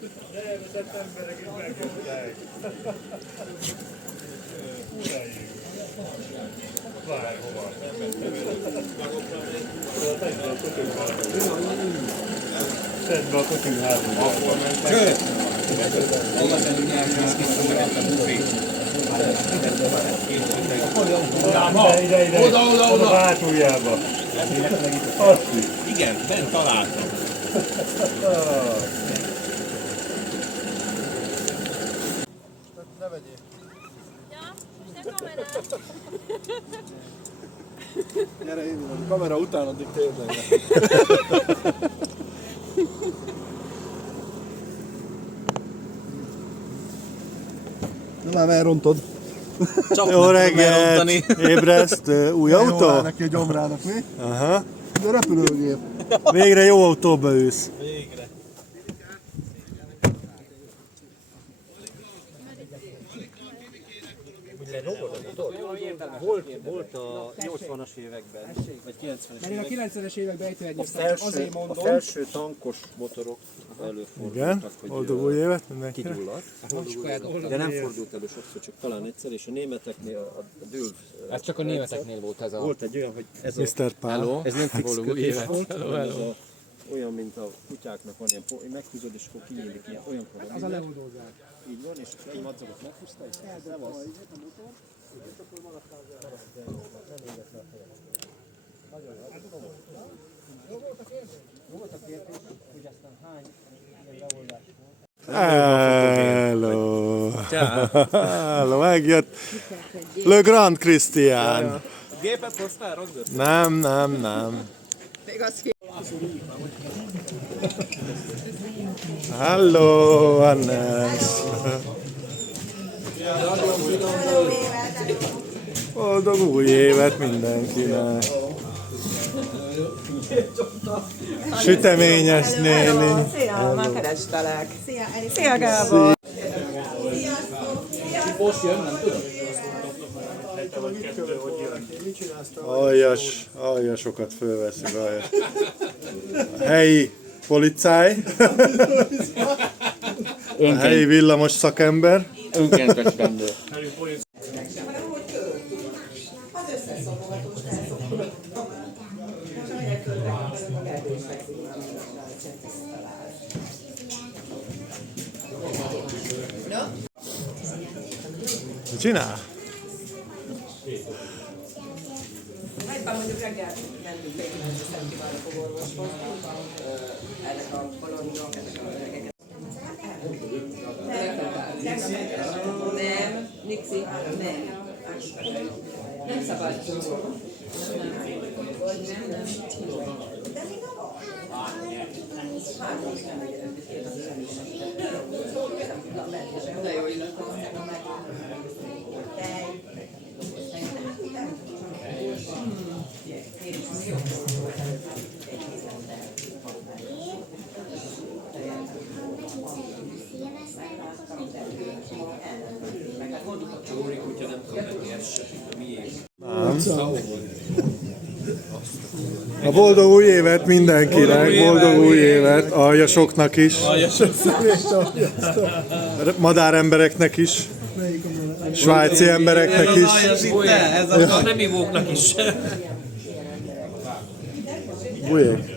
Nem, az emberek is megjöttek. Uraim! Várj, hova? Szedd be a kötőházba. Akkor mentek. Sőt! Ide. Oda a hátuljába. Igen, bent találtam. Ne vegyél. Ja, és ne kamerát. Gyere, indulj, a kamera után addig tényleg. Na már elrontod. Csak Jó reggelt! Ébreszt, új autó? Jó, neki a gyomrának, mi? Aha. De repülőgép. Végre jó autóba ülsz. Végre. Volt a 80-as években, vagy 90-es Mert én a években. 90-es években ejtőernyőztem, azért A mondom. felső tankos motorok Igen, előfordultak, boldog hogy új évet mindenkinek. kigyulladt, de nem fordult elő sokszor, csak talán egyszer, és a németeknél a DÖV Ez csak a németeknél volt ez a... volt egy olyan, hogy ez, Mr. Pál. ez nem fix Boldog új kötés évet. volt, hanem ez olyan, mint a kutyáknak van ilyen, meghúzod, és akkor kinyílik ilyen, olyan Az a leoldózás. így van, és egy madzagot meghúzta, és szevasz. Hello! Hello, megjött Le Grand Christian. Gépet hoztál, ragdot? Nem. Hello, Hannes. Boldog új évet mindenkinek. Süteményes néni. Szia, már kerestelek. Szia, Gábor. Aljasokat fölveszünk, aljas. A helyi policáj, a helyi villamos szakember. Önkéntes rendőr. Mit csinál? Egyben mondjuk reggel mentünk végigmenni a Szenti Városok orvoshoz, ennek a bolondnak, ennek a öregeket. Nem, Nixi, nem. Nem szabad. De jó illatos. A boldog új évet mindenkinek, boldog új évet, aljasoknak is, madárembereknek is, svájci embereknek is. Ez a nem ivóknak is. Bujék.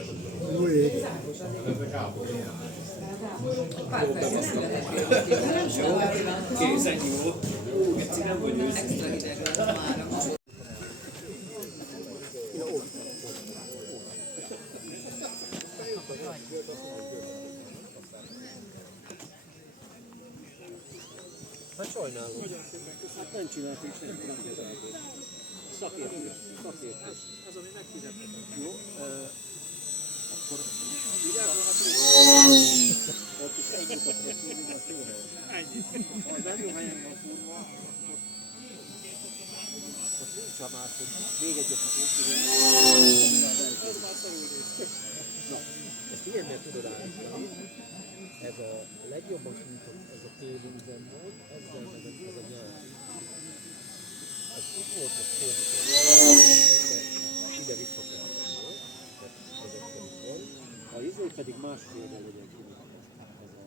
Kész, ennyi jó. Nem vagy ősz. Hát sajnálom. Hát nem csináltuk senki, nem kezelték. Szakértés. Ez ami megfizetett. Jó? Akkor vigyázzon, ott is egy lyukat kell fúrni, az jó helyen. Ha az nem jó helyen van fúrva, akkor most nincs a más, hogy még egyet is fúrni. Ez már szarul néz ki. Na, ezt ilyennél tudod állítani. Ez a legjobban kijutott, ez a téli üzemmód, ezzel vezet ez a nyár. Ez itt volt most fordított, ide vissza kell tenni, tehát ezekkel itt van. A izé pedig másfélre legyen kinyitva. Ez a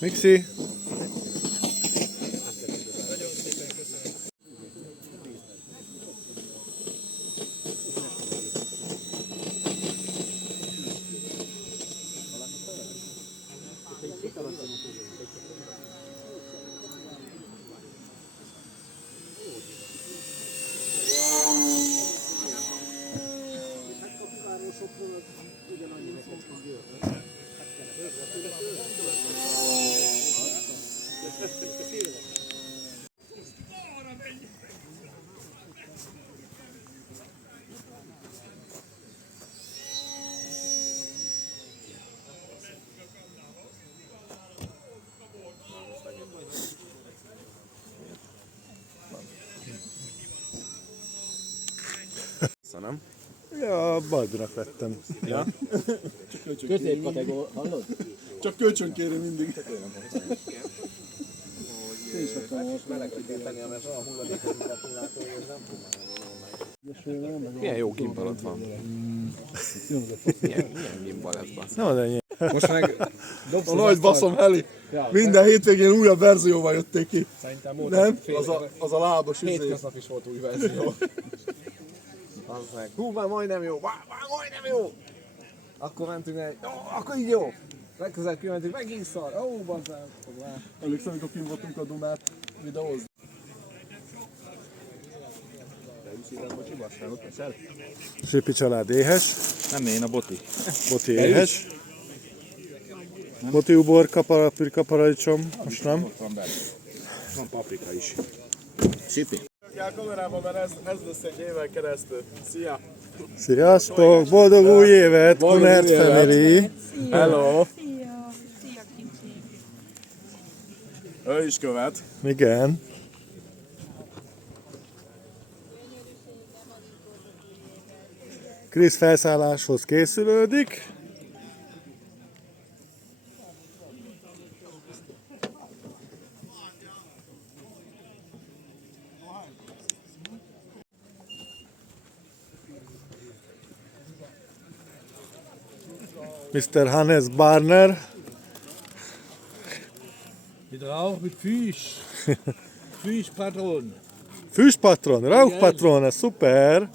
Mixi. Nem? Ja, Balbinak vettem. Ja? Középkategória, hallod? Csak kölcsön kéri mindig. Milyen jó gimbalod van. Milyen gimbal ez, bassz. Nem az ennyi. Most meg A nagy baszom Heli. Minden hétvégén újabb verzióval jötték ki. szerintem volt Nem? fél, Az a lábos izé. hétköznap is volt új verzió. Az meg, hú, már majdnem jó, már majdnem jó. Akkor mentünk egy, jó, akkor így jó. Legközelebb kimentünk, megint szar, ó, bazzám. Emlékszem, amikor kint voltunk a Dunát videózni. Szipi család éhes. Nem én, a Boti. Boti éhes. Boti ubor, paprika, paradicsom. Most nem. Van paprika is. Sipi. A kamerában, mert ez lesz egy évvel keresztül. Szia! Sziasztok! Boldog új évet! Kunert Family! Hello! Szia! Szia, kicsi! Ő is követ. Igen. Krisz felszálláshoz készülődik. Mr. Hannes Barner. Mit Rauch, mit Fisch. Fischpatron. Füstpatron, Rauchpatron, ez szuper!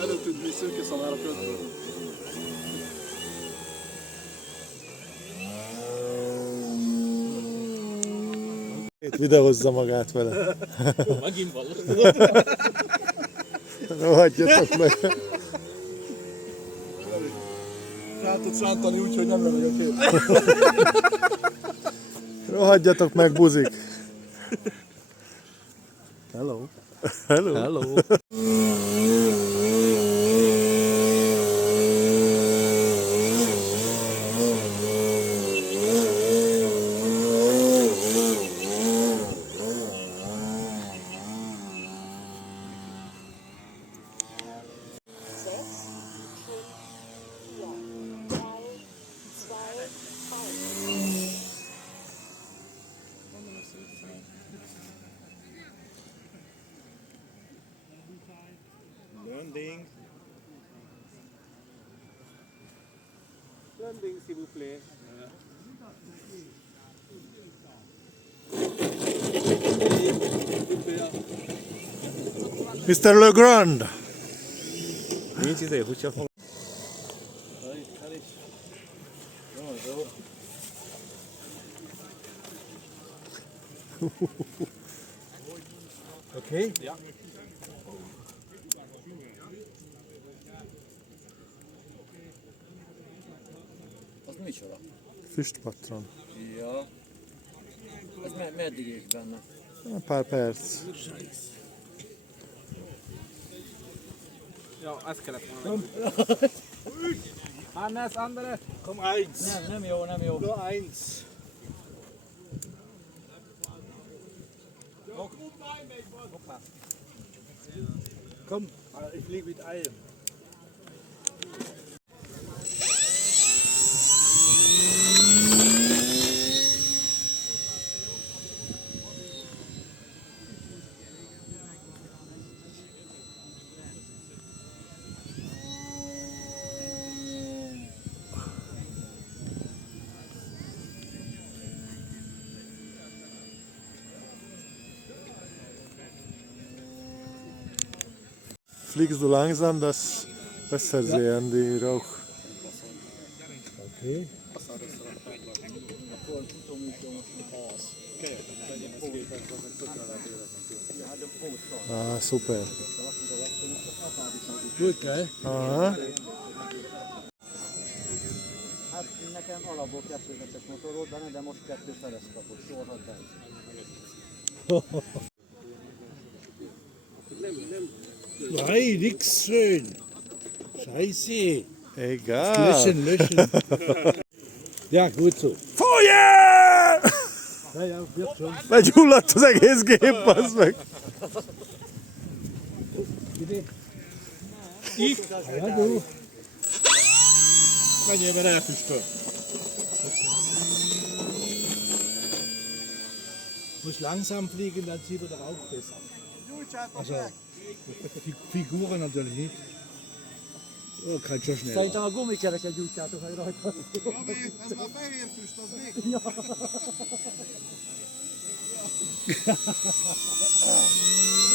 Előttünk szürke szavára kötből. Videózza magát vele. Megint van. Rohadjatok meg. Rá tudsz rántani úgy, hogy nem leveg a kép. Rohadjatok meg, buzik. Hello. Hello. Hello. Landing, s'il vous plaît. Mr. Legrand! Nincs izé, hogyha fog. Oké? Ja. Az micsoda? Füstpatron. Ja. Ez meddig ég benne? Pár perc. Ja, ezt kellett volna. Hannes, andere. Nem, nem jó, nem jó. Nur eins. Komm, ich fliege mit allem. Fliegst du langsam, das besser sehen die Rauch. Okay. Ah, super. Gut, gell? Aha. Hát nekem alapból 2-es motor volt benne, de most 2 feles kapott, sorhat benne. Nein, nix schön. Scheiße. Egal. Löschen. Ja, gut so. Feuer! Ja, ja, wird schon. Meggyulladt az egész gép, az meg. Ja, du. Menjél, mert elfüstöl. Muss langsam fliegen, dann zieht er der Rauch besser. Also, die Figuren natürlich nicht. Oh, kann schon schnell. Szerintem a gumikereket gyújtjátok meg rajta. Ez már fehér füst, az még?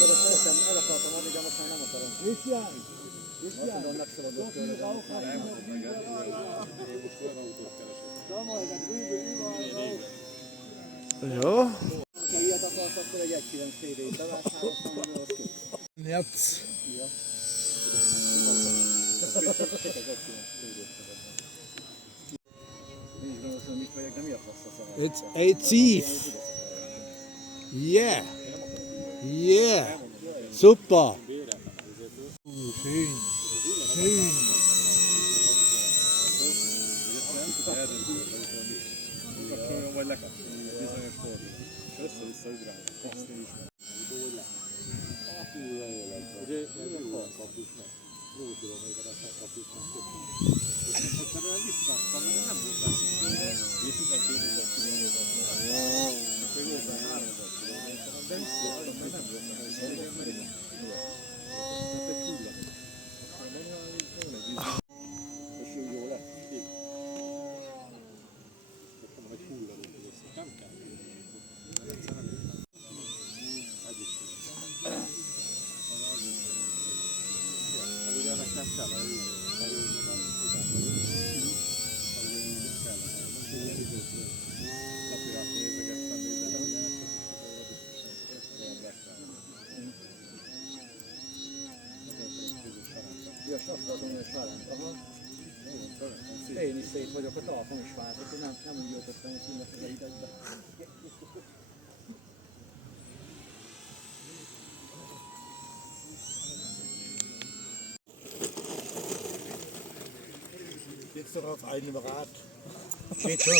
Oda szeretem, el akartam adni, de most már nem akarom. Ist ja. Azt mondom, megszabadult tőle. Jó. Ha ilyet akarsz, akkor egy 1.9 TD-t bevásároltam, hogy az kész. Herz. Nincs gondolsz, hogy mit vagyok, de mi a fasz a szavát? Jetzt ein Tief. Yeah. Yeah. Super. Schön. Schön. Vagy lekapcsolni bizonyos fordulót. És össze-vissza ugrálni. Azt én ismerem. Egyszerűen visszaadtam, mert nem volt rá. 12.000 kilométer. Még volt rá 3.000 kilométer. De visszaadtam, mert nem volt rá. És egy hullamos. És ő jó lett. Egy hulladék lesz. Nem kell. Ugye ennek nem kell a napirát nézegettem még, de nem ilyenek. Ja, safradon és velem. Aha. Én is szét vagyok, a talpon is vált, hogy nem úgy öltöttem, hogy mindenféle idegbe. Jetzt doch auf einem Rad. Steht schon.